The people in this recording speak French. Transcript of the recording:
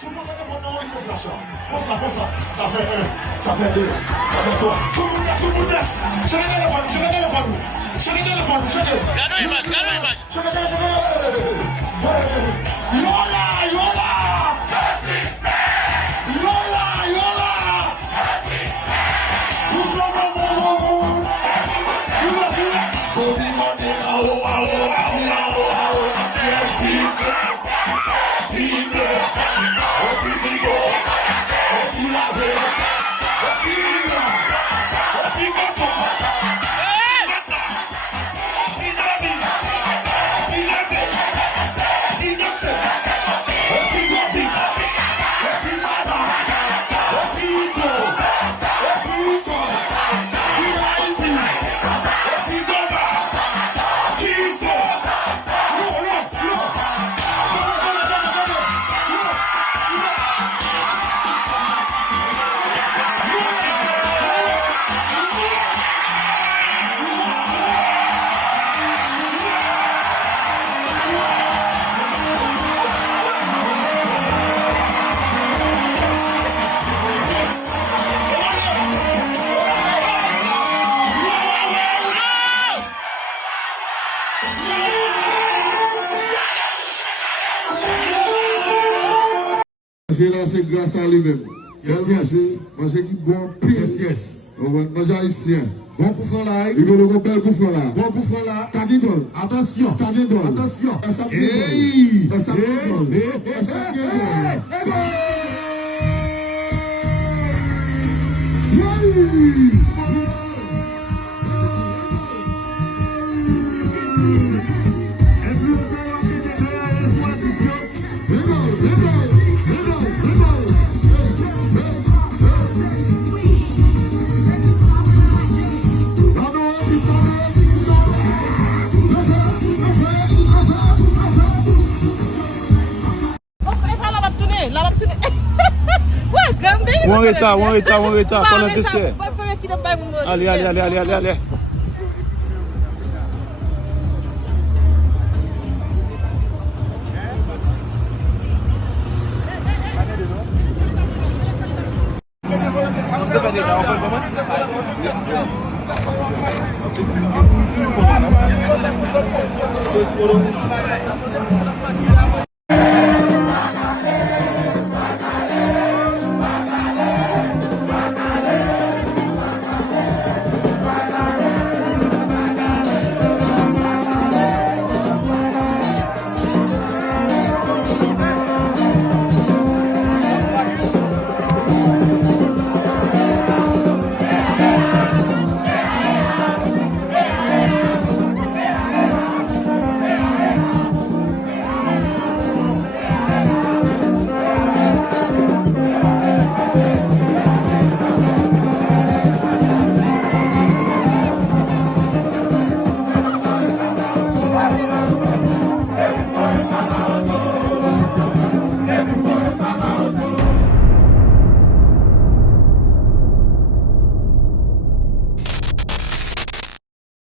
Tout le monde a il faut flasher. Pose ça. Ça fait 1, ça fait 2, ça fait 3. Tout le monde laisse. Checkez téléphone. Gardons l'image. Yola. J'ai lancé grâce à lui-même. Manger qui bon pire. Manger haïtien. Bon coup franc là. Il veut le bel coup franc là. Bon coup franc là. Candidol. Attention. Attention. Hey. On retard. Pendant que c'est. Allez. On